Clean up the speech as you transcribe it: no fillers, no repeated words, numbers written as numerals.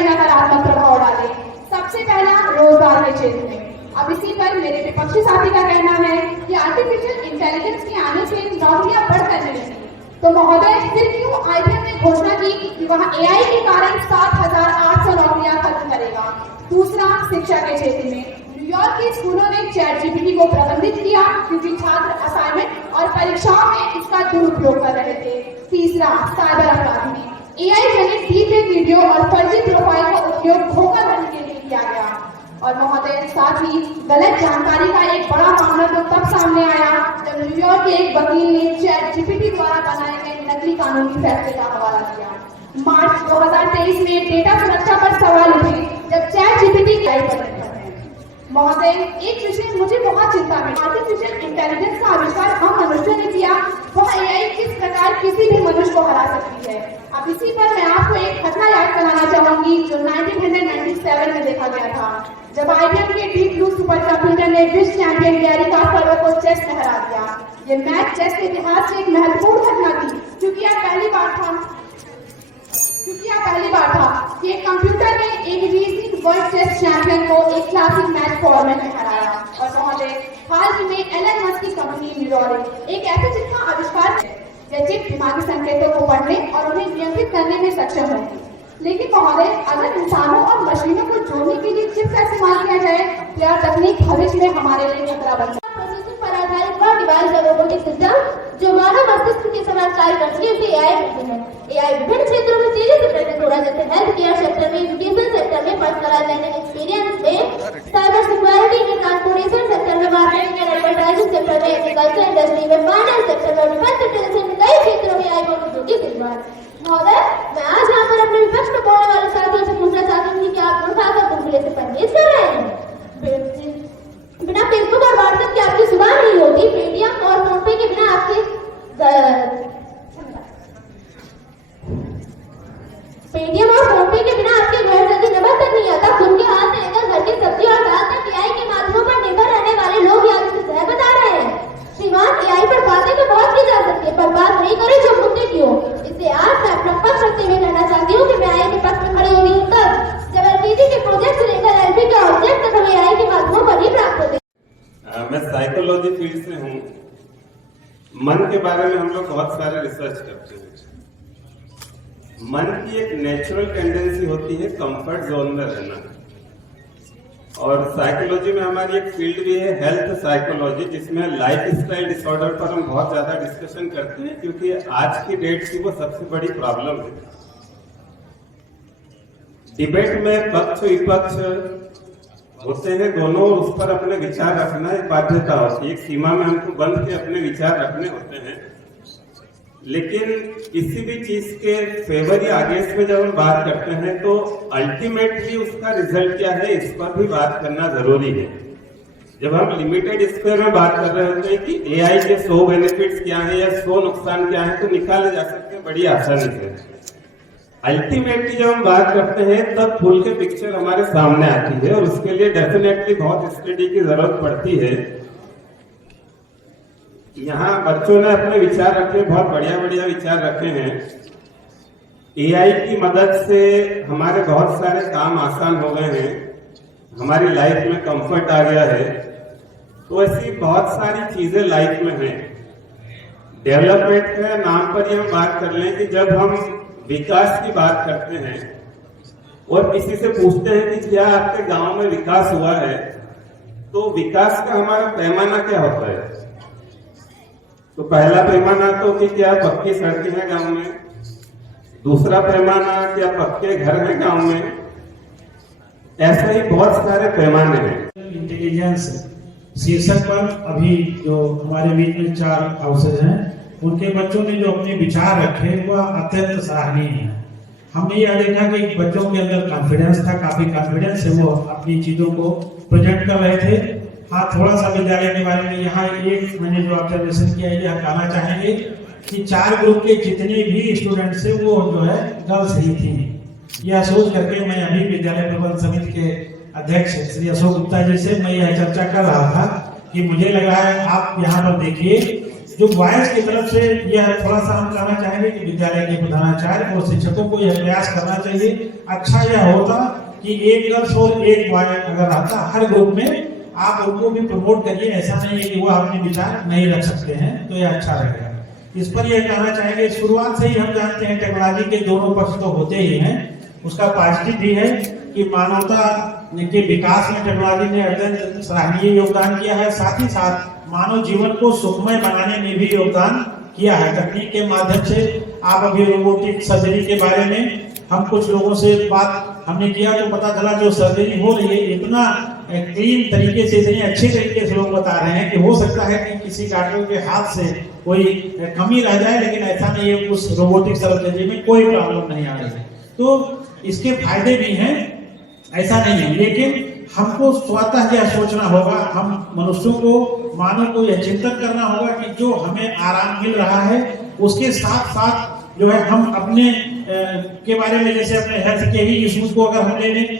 कई नकारात्मक प्रभाव डाले। सबसे पहला, रोजगार के क्षेत्र में। अब इसी पर मेरे विपक्षी साथी का कहना है कि आर्टिफिशियल इंटेलिजेंस के आने से नौकरियां बढ़कर मिलेंगी। तो महोदय, फिर क्यों IBM ने घोषणा की कि वह AI के कारण 7,800 नौकरियां खत्म करेगा? दूसरा, शिक्षा के क्षेत्र में। न्यूयॉर्क के स्कूलों ने ChatGPT को प्रबंधित किया क्योंकि छात्र असाइनमेंट और परीक्षाओं में इसका दुरुपयोग कर रहे थे। तीसरा, साइबर अपराध में AI जनित डीपफेक वीडियो और फर्जी प्रोफाइल का उपयोग धोखाधड़ी के लिए किया गया। और महोदय, साथ ही गलत जानकारी का एक बड़ा मामला तो तब सामने आया जब न्यूयॉर्क के एक वकील ने ChatGPT द्वारा बनाए गए नकली कानूनी फैसले का हवाला दिया। मार्च 2023 में डेटा सुरक्षा पर सवाल उठे जब ChatGPT की AI पर निर्भर है। महोदय, एक विषय मुझे बहुत चिंता में, आर्टिफिशियल इंटेलिजेंस का आविष्कार हम मनुष्य ने किया, वह AI किस प्रकार किसी भी मनुष्य को हरा सकती है। अब इसी पर मैं आपको एक घटना याद कराना चाहूंगी जो 1997 में देखा गया था, जब IBM के डीप ब्लू सुपर कंप्यूटर ने विश्व चैंपियन गैरी कास्परोव को चेस में हरा दिया। ये मैच चेस के इतिहास में एक महत्वपूर्ण घटना थी क्योंकि यह पहली बार था कि एक कंप्यूटर ने एक रीसेंट वर्ल्ड चेस चैंपियन को एक क्लासिक मैच फॉर्मेट में हराया। और महोदय, हाल ही में एलन मस्क की कंपनी न्यूरॉलिंक एक ऐसे चिप का आविष्कार है यह चिप दिमागी संकेतों को पढ़ने और उन्हें नियंत्रित करने में सक्षम होगी। लेकिन महोदय, अगर इंसानों और मशीनों को जोड़ने के लिए चिप का इस्तेमाल किया जाए तो यह तकनीक भविष्य में हमारे लिए खतरा बन सकती है। प्रोसेसिंग पर आधारित वह डिवाइस या रोबोटिक सिस्टम जो मानव मस्तिष्क के समान कार्य करती है, उसे AI कहते हैं। AI विभिन्न क्षेत्रों में तेजी से प्रकट हो रहा है, जैसे हेल्थ केयर सेक्टर में, एजुकेशन सेक्टर में, पर्सनलाइज्ड लर्निंग एक्सपीरियंस में, साइबर सिक्योरिटी में, ट्रांसपोर्टेशन सेक्टर में, मार्केटिंग एंड एडवर्टाइजिंग सेक्टर में, एग्रीकल्चर इंडस्ट्री में, फाइनेंस सेक्टर में, डिफेंस इंटेलिजेंस में, कई क्षेत्रों में AI का उपयोग किया। महोदय, मैं आज यहाँ पर अपने विपक्ष में बोलने वाले साथियों से पूछना चाहती हूँ कि क्या आप उठाकर बुलबुले से परहेज कर रहे हैं? बिना फेसबुक और व्हाट्सएप के आपकी सुबह नहीं होती, पेटीएम और फोनपे के बिना आपके घर जल्दी नंबर तक नहीं आता। खुद के हाथ से लेकर घर की सब्जी और दाल तक AI के माध्यमों पर निर्भर रहने वाले लोग यहाँ से सहज बता रहे हैं। श्रीमान, AI पर बातें तो बहुत की जा सकती है, पर बात नहीं करे जो मुद्दे की हो। इसलिए आज मैं अपना पक्ष रखते हुए कहना चाहती हूँ कि मैं AI के पक्ष में खड़ी हुई हूँ तब जब LPG के प्रोजेक्ट से लेकर LP के ऑब्जेक्ट तक हमें AI के माध्यमों पर ही प्राप्त होते हैं। मैं साइकोलॉजी फील्ड से हूँ। मन के बारे में हम लोग बहुत सारे रिसर्च करते हैं। मन की एक नेचुरल टेंडेंसी होती है कंफर्ट जोन में रहना, और साइकोलॉजी में हमारी एक फील्ड भी है हेल्थ साइकोलॉजी, जिसमें लाइफ स्टाइल डिसऑर्डर पर हम बहुत ज्यादा डिस्कशन करते हैं क्योंकि आज की डेट की वो सबसे बड़ी प्रॉब्लम है। डिबेट में पक्ष विपक्ष होते हैं दोनों, और उस पर अपने विचार रखना एक बाध्यता होती है, एक सीमा में हमको बंद के अपने विचार रखने होते हैं। लेकिन किसी भी चीज के फेवर या अगेंस्ट में जब हम बात करते हैं तो अल्टीमेटली उसका रिजल्ट क्या है इस पर भी बात करना जरूरी है। जब हम लिमिटेड स्क्वायर में बात कर रहे होते हैं कि AI के 100 बेनिफिट्स क्या हैं या 100 नुकसान क्या है, तो निकाले जा सकते हैं बड़ी आसानी से। अल्टीमेटली जब हम बात करते हैं तब फुल के पिक्चर हमारे सामने आती है, और उसके लिए डेफिनेटली बहुत स्टडी की जरूरत पड़ती है। यहाँ बच्चों ने अपने विचार रखे, बहुत बढ़िया बढ़िया विचार रखे हैं। AI की मदद से हमारे बहुत सारे काम आसान हो गए हैं, हमारी लाइफ में कंफर्ट आ गया है। तो ऐसी बहुत सारी चीजें लाइफ में हैं। डेवलपमेंट के नाम पर ही हम बात कर लें कि जब हम विकास की बात करते हैं और किसी से पूछते हैं कि क्या आपके गांव में विकास हुआ है, तो विकास का हमारा पैमाना क्या होता है? तो पहला पैमाना तो कि क्या पक्की सड़कें हैं गांव में, दूसरा पैमाना क्या पक्के घर हैं गांव में, ऐसे ही बहुत सारे पैमाने हैं। इंटेलिजेंस शीर्षक पर अभी जो हमारे बीच में 4 हाउसेज हैं, उनके बच्चों ने जो अपने विचार रखे वह अत्यंत सराहनीय है। हमने यह देखा कि बच्चों के अंदर कॉन्फिडेंस था, काफी कॉन्फिडेंस से वो अपनी चीजों को प्रेजेंट कर रहे थे। हाँ, थोड़ा सा विद्यालय के बारे में यहाँ एक मैंने जो ऑब्जर्वेशन किया है, यह कहना चाहेंगे कि 4 ग्रुप के जितने भी स्टूडेंट थे वो जो है गर्ल्स ही थी। यह सोच करके मैं अभी विद्यालय प्रबंधन समिति के अध्यक्ष श्री अशोक गुप्ता जी से मैं यह चर्चा कर रहा था कि मुझे लग रहा है आप यहाँ पर देखिए जो बॉयज की तरफ से यह थोड़ा सा हम कहना चाहेंगे कि विद्यालय के प्रधानाचार्य और शिक्षकों को यह प्रयास करना चाहिए। अच्छा यह होता कि एक गर्ल्स और एक बॉय अगर रहता हर ग्रुप में, आप उनको भी प्रमोट करिए। ऐसा नहीं है कि वो अपने विचार नहीं रख सकते हैं, तो यह अच्छा रहेगा। इस पर यह कहना चाहेंगे, शुरुआत से ही हम जानते हैं टेक्नोलॉजी के दोनों पक्ष तो होते ही हैं। उसका पॉजिटिव भी है कि मानवता के विकास में टेक्नोलॉजी ने अत्यंत सराहनीय योगदान किया है, साथ ही साथ मानव जीवन को सुखमय बनाने में भी योगदान किया है। तकनीक के माध्यम से आप अभी रोबोटिक सर्जरी के बारे में हम कुछ लोगों से बात हमने किया तो पता चला जो सर्जरी हो रही है इतना क्लीन तरीके से, इतने अच्छे तरीके से लोग बता रहे हैं कि हो सकता है कि किसी डॉक्टर के हाथ से कोई कमी रह जाए, लेकिन ऐसा नहीं है, उस रोबोटिक सर्जरी में कोई प्रॉब्लम नहीं आ रही है। तो इसके फायदे भी हैं, ऐसा नहीं है, लेकिन हमको स्वतः यह सोचना होगा, हम मनुष्यों को, मानव को यह चिंतन करना होगा कि जो हमें आराम मिल रहा है उसके साथ साथ जो है हम अपने के बारे में, जैसे अपने हेल्थ के ही इश्यूज को अगर हम ले लें